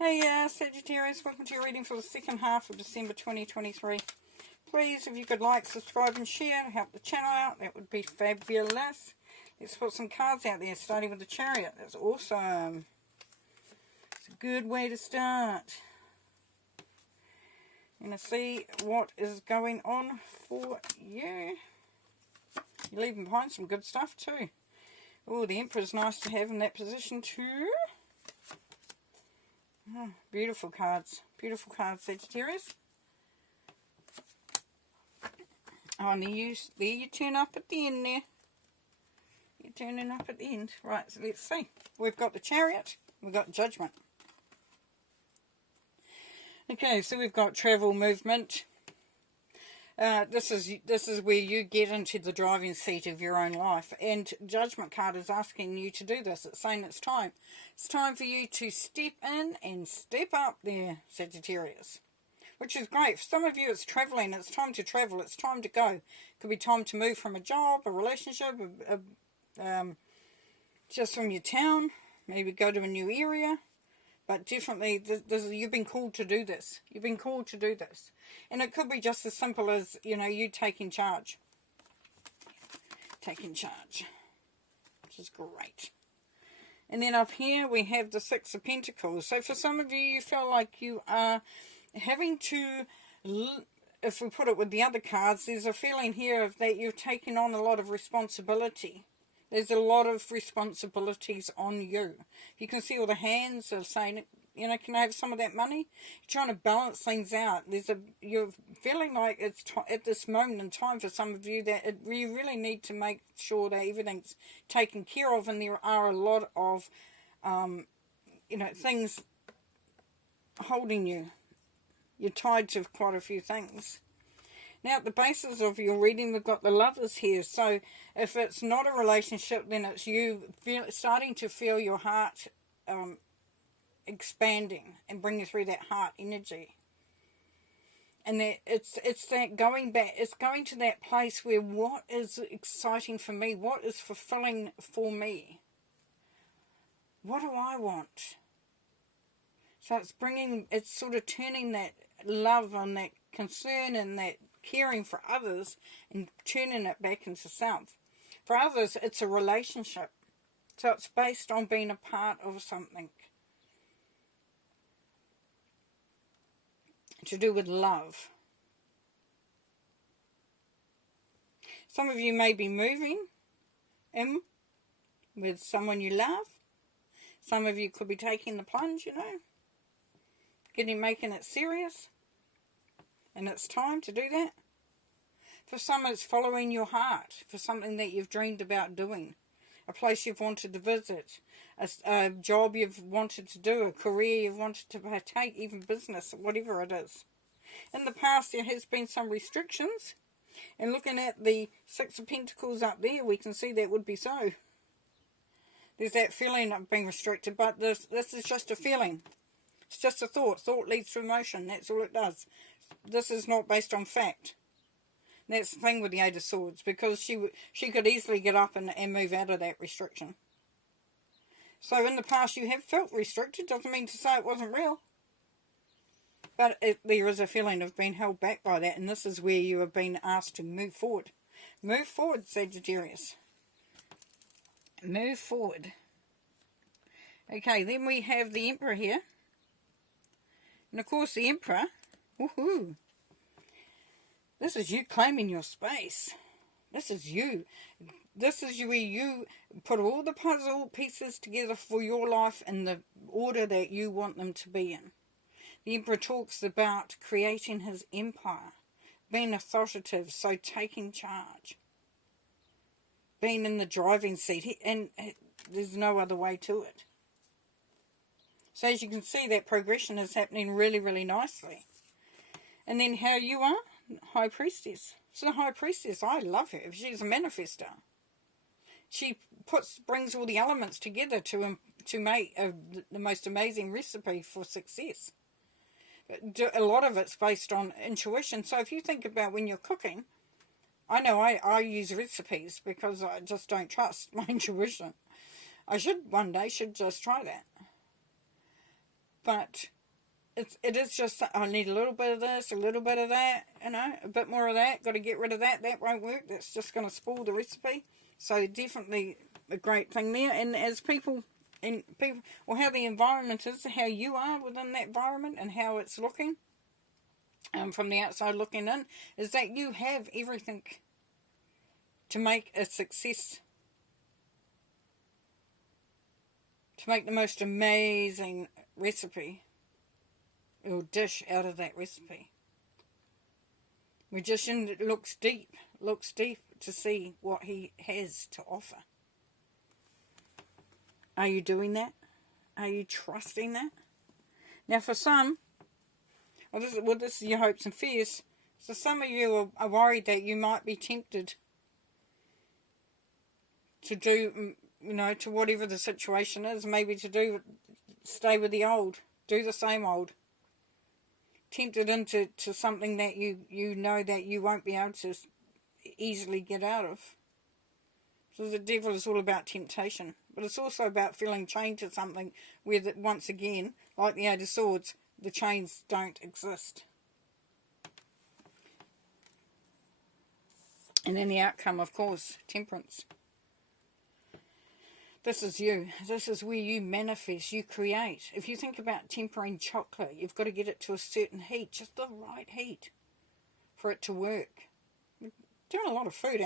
Hey Sagittarius, welcome to your reading for the second half of December 2023. Please, if you could like, subscribe and share to help the channel out, that would be fabulous. Let's put some cards out there, starting with the Chariot. That's awesome. It's a good way to start. You're going to see what is going on for you. You're leaving behind some good stuff too. Oh, the Emperor's nice to have in that position too. Oh, beautiful cards. Beautiful cards, Sagittarius. Oh, and there you turn up at the end there. You're turning up at the end. Right, so let's see. We've got the Chariot. We've got Judgment. Okay, so we've got travel, movement. This is where you get into the driving seat of your own life, and Judgment card is asking you to do this. It's saying it's time. It's time for you to step in and step up there, Sagittarius, which is great. For some of you, it's traveling. It's time to travel. It's time to go. It could be time to move from a job, a relationship, just from your town. Maybe go to a new area. But definitely, you've been called to do this. You've been called to do this. And it could be just as simple as, you taking charge. Taking charge. Which is great. And then up here, we have the Six of Pentacles. So for some of you, you feel like you are having to, if we put it with the other cards, there's a feeling here of that you're taking on a lot of responsibility. There's a lot of responsibilities on you. You can see all the hands are saying, can I have some of that money? You're trying to balance things out. You're feeling like it's at this moment in time for some of you that you really need to make sure that everything's taken care of, and there are a lot of, things holding you. You're tied to quite a few things. Now, at the basis of your reading, we've got the Lovers here. So, if it's not a relationship, then it's you starting to feel your heart expanding and bringing through that heart energy. And it's that going back. It's going to that place where what is exciting for me? What is fulfilling for me? What do I want? So it's sort of turning that love and that concern and that caring for others and turning it back into self. For others, it's a relationship. So it's based on being a part of something. To do with love. Some of you may be moving in with someone you love. Some of you could be taking the plunge, making it serious. And it's time to do that. For some, it's following your heart. For something that you've dreamed about doing. A place you've wanted to visit. A job you've wanted to do. A career you've wanted to partake. Even business. Whatever it is. In the past, there has been some restrictions. And looking at the Six of Pentacles up there, we can see that would be so. There's that feeling of being restricted. But this is just a feeling. It's just a thought. Thought leads to emotion. That's all it does. This is not based on fact. That's the thing with the Eight of Swords, because she could easily get up and move out of that restriction. So in the past you have felt restricted. Doesn't mean to say it wasn't real. But there is a feeling of being held back by that, and this is where you have been asked to move forward. Move forward, Sagittarius. Move forward. Okay, then we have the Emperor here. And of course the Emperor, woohoo! This is you claiming your space. This is you. This is where you put all the puzzle pieces together for your life in the order that you want them to be in. The Emperor talks about creating his empire, being authoritative, so taking charge, being in the driving seat, and there's no other way to it. So as you can see, that progression is happening really, really nicely. And then how you are, High Priestess. So the High Priestess, I love her. She's a manifester. She brings all the elements together to make the most amazing recipe for success. A lot of it's based on intuition. So if you think about when you're cooking, I know I use recipes because I just don't trust my intuition. I should one day just try that. But it is just, I need a little bit of this, a little bit of that, you know, a bit more of that. Got to get rid of that. That won't work. That's just going to spoil the recipe. So definitely a great thing there. And as people, or how the environment is, how you are within that environment and how it's looking, from the outside looking in, is that you have everything to make a success. To make the most amazing recipe or dish out of that recipe. Magician looks deep to see what he has to offer. Are you doing that? Are you trusting that? Now for some, this is your hopes and fears. So some of you are worried that you might be tempted to do, you know, to whatever the situation is, maybe to stay with the old, do the same old. Tempted into something that you know that you won't be able to easily get out of. So the devil is all about temptation. But it's also about feeling chained to something where, once again, like the Eight of Swords, the chains don't exist. And then the outcome, of course, temperance. This is you. This is where you manifest, you create. If you think about tempering chocolate, you've got to get it to a certain heat, just the right heat for it to work. We're doing a lot of food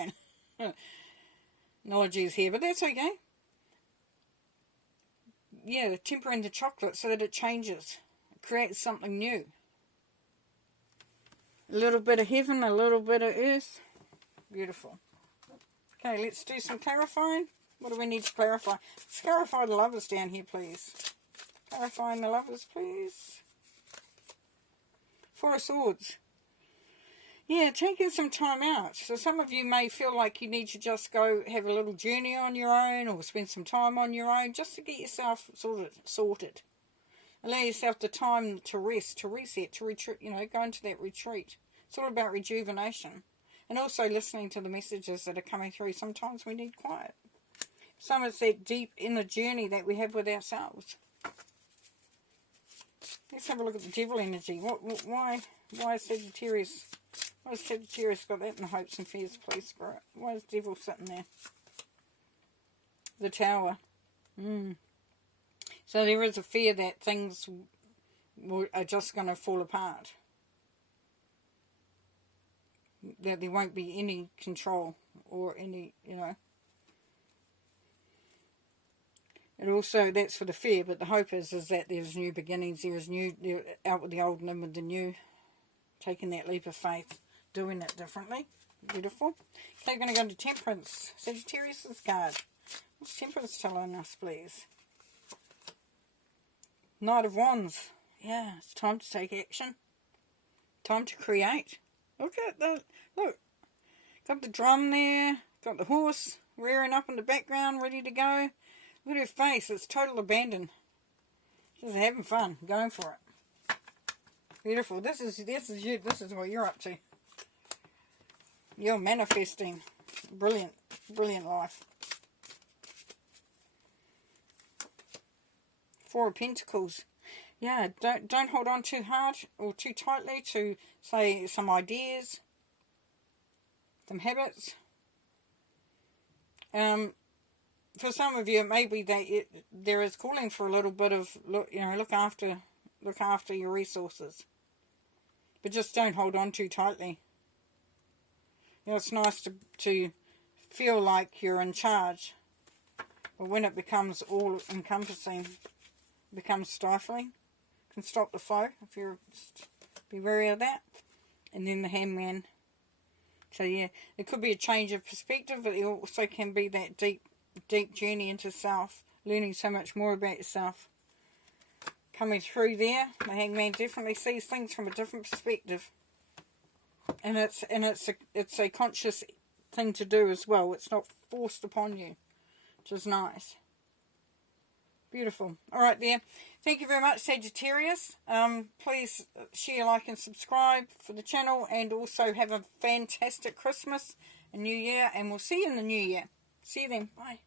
analogies here, but that's okay. Yeah, tempering the chocolate so that it changes, creates something new. A little bit of heaven, a little bit of earth. Beautiful. Okay, let's do some clarifying. What do we need to clarify? Let's clarify the lovers down here, please. Clarifying the lovers, please. Four of Swords. Yeah, taking some time out. So some of you may feel like you need to just go have a little journey on your own or spend some time on your own just to get yourself sorted. Allow yourself the time to rest, to reset, to retreat, you know, go into that retreat. It's all about rejuvenation. And also listening to the messages that are coming through. Sometimes we need quiet. Some it's that deep inner journey that we have with ourselves. Let's have a look at the devil energy. Why is Sagittarius? Why has Sagittarius got that in the hopes and fears, please, Spirit? Why is devil sitting there? The Tower. So there is a fear that things are just going to fall apart. That there won't be any control or any, you know. And also, that's for the fear, but the hope is that there's new beginnings, there's new, out with the old and in with the new, taking that leap of faith, doing it differently. Beautiful. Okay, we're going to go to Temperance. Sagittarius' card. What's Temperance telling us, please? Knight of Wands. Yeah, it's time to take action. Time to create. Look at that. Look. Got the drum there. Got the horse rearing up in the background, ready to go. Look at her face. It's total abandon. Just having fun. Going for it. Beautiful. This is you. This is what you're up to. You're manifesting. Brilliant. Brilliant life. Four of Pentacles. Yeah, don't hold on too hard or too tightly to, say, some ideas, some habits. For some of you, it may be that there is calling for a little bit of, look after your resources, but just don't hold on too tightly. You know, it's nice to feel like you're in charge, but when it becomes all encompassing, it becomes stifling. Can stop the flow if you're just be wary of that. And then the Hangman. So yeah, it could be a change of perspective, but it also can be that deep journey into self, learning so much more about yourself. Coming through there, the Hangman definitely sees things from a different perspective, and it's a conscious thing to do as well. It's not forced upon you, which is nice. Beautiful. All right, there. Thank you very much, Sagittarius. Please share, like, and subscribe for the channel, and also have a fantastic Christmas and New Year, and we'll see you in the New Year. See you then. Bye.